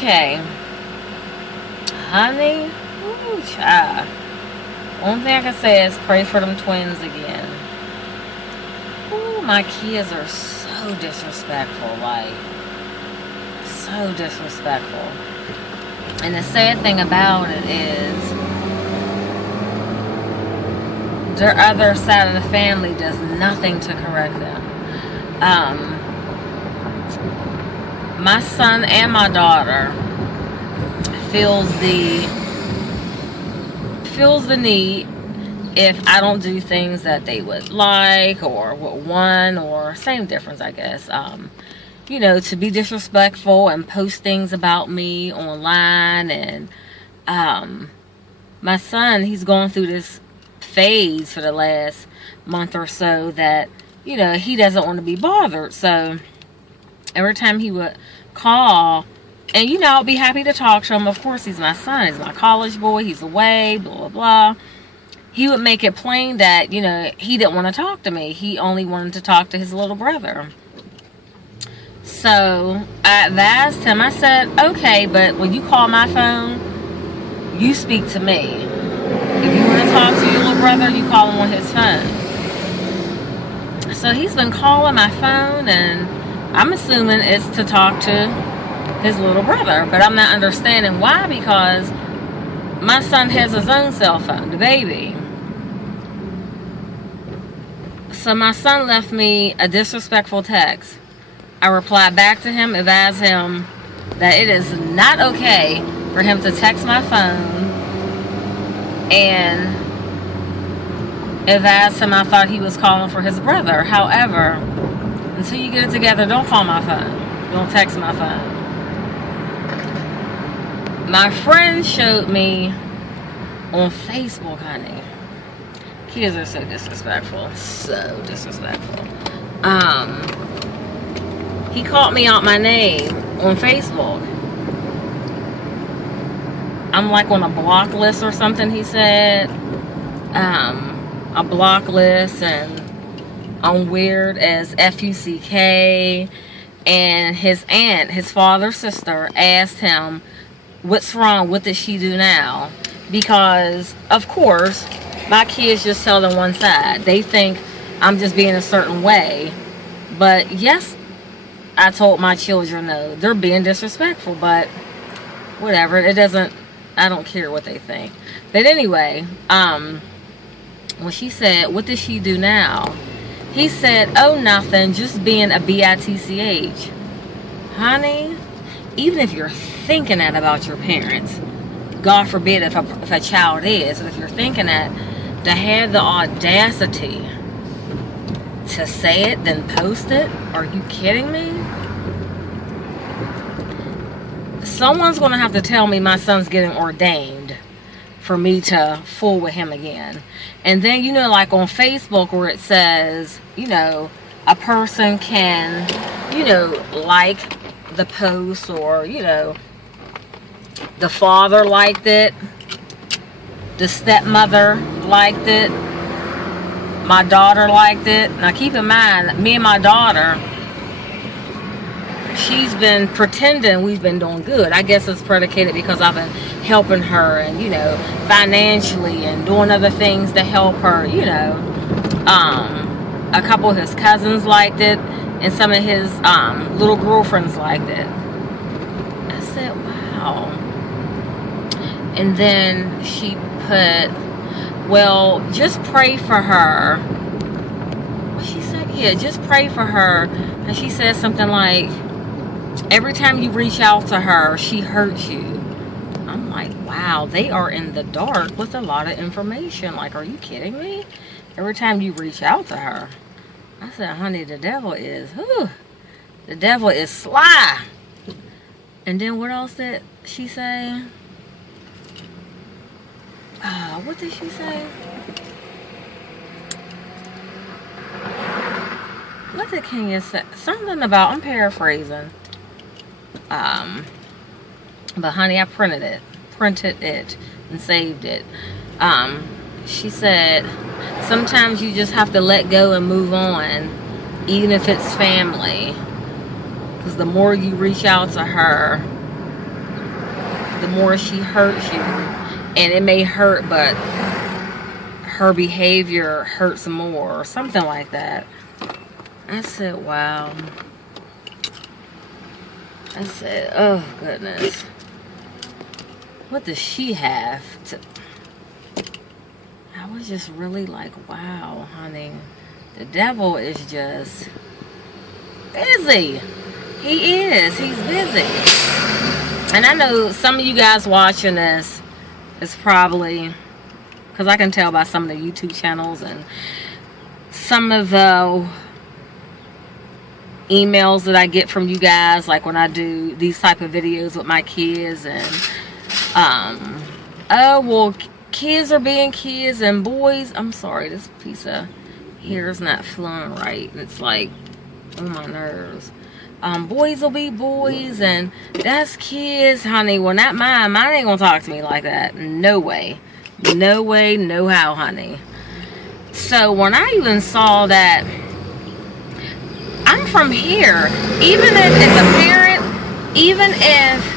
Okay, honey. Ooh, child. Only thing I can say is pray for them twins again. Ooh, my kids are so disrespectful. Like, so disrespectful. And the sad thing about it is, their other side of the family does nothing to correct them. My son and my daughter feels the need, if I don't do things that they would like or would want, or same difference, I guess, to be disrespectful and post things about me online. And my son, he's going through this phase for the last month or so that, he doesn't want to be bothered. So every time he would call, and I'll be happy to talk to him. Of course, he's my son, he's my college boy, he's away, blah blah blah. He would make it plain that he didn't want to talk to me. He only wanted to talk to his little brother. So I advised him. I said, okay, but when you call my phone, you speak to me. If you want to talk to your little brother, you call him on his phone. So he's been calling my phone, and I'm assuming it's to talk to his little brother, but I'm not understanding why, because my son has his own cell phone, the baby. So my son left me a disrespectful text. I replied back to him, advised him that it is not okay for him to text my phone, and advised him I thought he was calling for his brother. However, until you get it together, don't call my phone. Don't text my phone. My friend showed me on Facebook, honey. Kids are so disrespectful. So disrespectful. He called me out my name on Facebook. I'm like on a block list or something, he said. A block list, and I'm weird as F-U-C-K. And his aunt, his father's sister, asked him, what's wrong? What does she do now? Because, of course, my kids just tell them one side. They think I'm just being a certain way. But, yes, I told my children, no, they're being disrespectful. But, whatever. I don't care what they think. But anyway, when she said, what does she do now? He said, oh, nothing, just being a bitch. Honey, even if you're thinking that about your parents, God forbid if a child is, if you're thinking that, to have the audacity to say it, then post it, are you kidding me? Someone's going to have to tell me my son's getting ordained for me to fool with him again. And then, like on Facebook where it says, a person can, like the post, or, the father liked it, the stepmother liked it, my daughter liked it. Now keep in mind, me and my daughter, she's been pretending we've been doing good. I guess it's predicated because I've been helping her, and financially, and doing other things to help her. A couple of his cousins liked it, and some of his little girlfriends liked it. I said, wow. And then she put, well, just pray for her. What she said? Yeah, just pray for her. And she said something like, every time you reach out to her, she hurts you. I'm like, wow, they are in the dark with a lot of information. Like, are you kidding me? Every time you reach out to her. I said, honey, the devil is sly. And then what else did she say? What did she say? What did Kenya say? Something about, I'm paraphrasing. But honey, I printed it and saved it. She said, sometimes you just have to let go and move on, even if it's family. Because the more you reach out to her, the more she hurts you. And it may hurt, but her behavior hurts more, or something like that. I said, wow. I said, oh goodness. What does she have to... I was just really like, wow, honey. The devil is just busy. He is. He's busy. And I know some of you guys watching this is probably... because I can tell by some of the YouTube channels and some of the emails that I get from you guys, like when I do these type of videos with my kids, and oh well, kids are being kids and boys, I'm sorry, this piece of hair is not flowing right, it's like on my nerves. Boys will be boys and that's kids, honey. Well, not mine. Mine ain't gonna talk to me like that. No way. No way, no how, honey. So when I even saw that, I'm from here. Even if as a parent, even if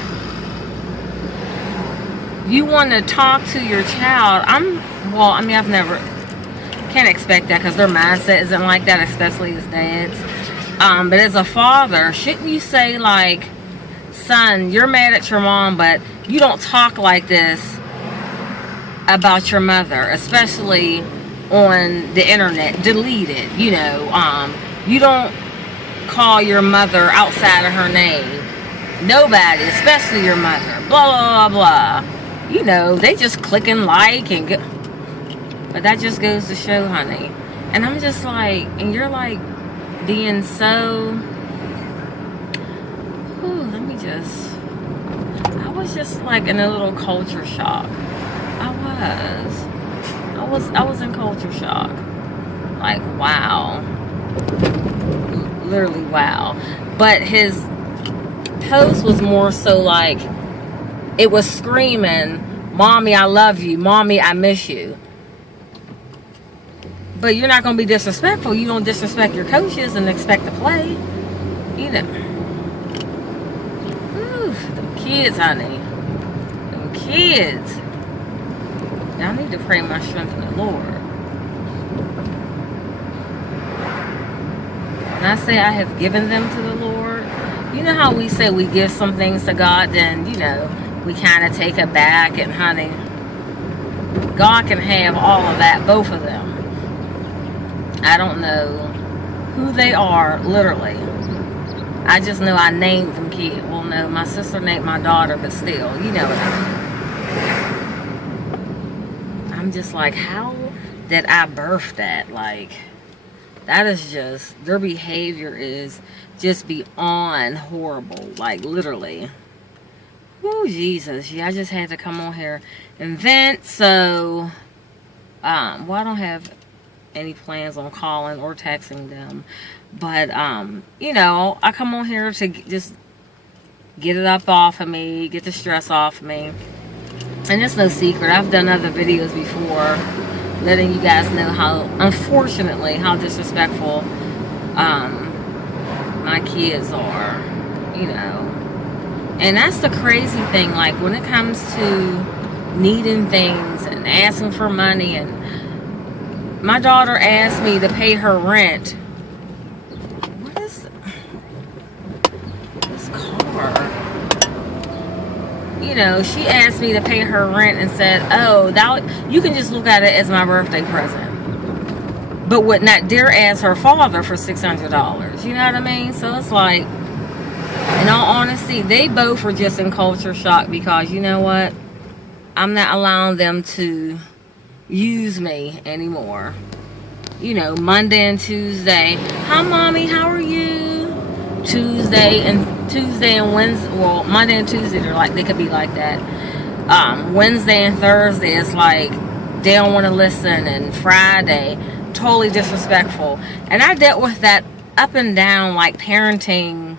you want to talk to your child, I've never, can't expect that because their mindset isn't like that, especially as dads. But as a father, shouldn't you say like, son, you're mad at your mom, but you don't talk like this about your mother, especially on the internet. Delete it. You don't call your mother outside of her name. Nobody, especially your mother. Blah, blah, blah, blah. They just click and like and go. But that just goes to show, honey. And I'm just like, and you're like being so, I was just like in a little culture shock. I was in culture shock. Like, wow. Literally, wow. But his post was more so like, it was screaming, Mommy, I love you. Mommy, I miss you. But you're not going to be disrespectful. You don't disrespect your coaches and expect to play. Ooh, them kids, honey. Them kids. Y'all need to pray my strength in the Lord. When I say I have given them to the Lord, you know how we say we give some things to God, then, we kind of take it back, and honey, God can have all of that, both of them. I don't know who they are, literally. I just know I named them kids. Well, no, my sister named my daughter, but still, you know what I mean. I'm just like, how did I birth that? Like, that is just, their behavior is just beyond horrible. Like, literally. Oh, Jesus. Yeah, I just had to come on here and vent. So, I don't have any plans on calling or texting them. But, I come on here to just get it up off of me, get the stress off of me. And it's no secret, I've done other videos before letting you guys know how, unfortunately, how disrespectful my kids are, And that's the crazy thing, like when it comes to needing things and asking for money, and my daughter asked me to pay her rent. What is this car? She asked me to pay her rent and said, oh, you can just look at it as my birthday present. But would not dare ask her father for $600. You know what I mean? So it's like, in all honesty, they both were just in culture shock because, you know what? I'm not allowing them to use me anymore. Monday and Tuesday. Hi, Mommy, how are you? Tuesday and Wednesday, well, Monday and Tuesday, they could be like that. Wednesday and Thursday is like they don't want to listen, and Friday, totally disrespectful. And I dealt with that up and down, like parenting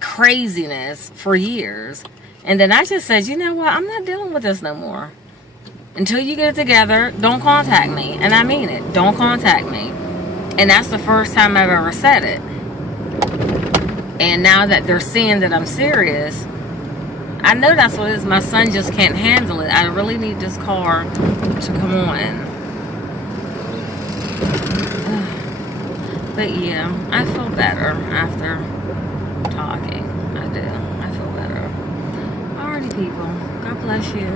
craziness for years. And then I just said, you know what, I'm not dealing with this no more. Until you get it together, don't contact me. And I mean it, don't contact me. And that's the first time I've ever said it. And now that they're seeing that I'm serious, I know that's what it is. My son just can't handle it. I really need this car to come on. But yeah, I feel better after talking. I do. I feel better. Alrighty, people. God bless you.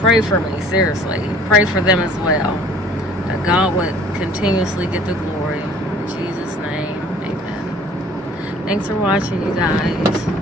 Pray for me, seriously. Pray for them as well. That God would continuously get the glory. In Jesus' name, amen. Thanks for watching, you guys.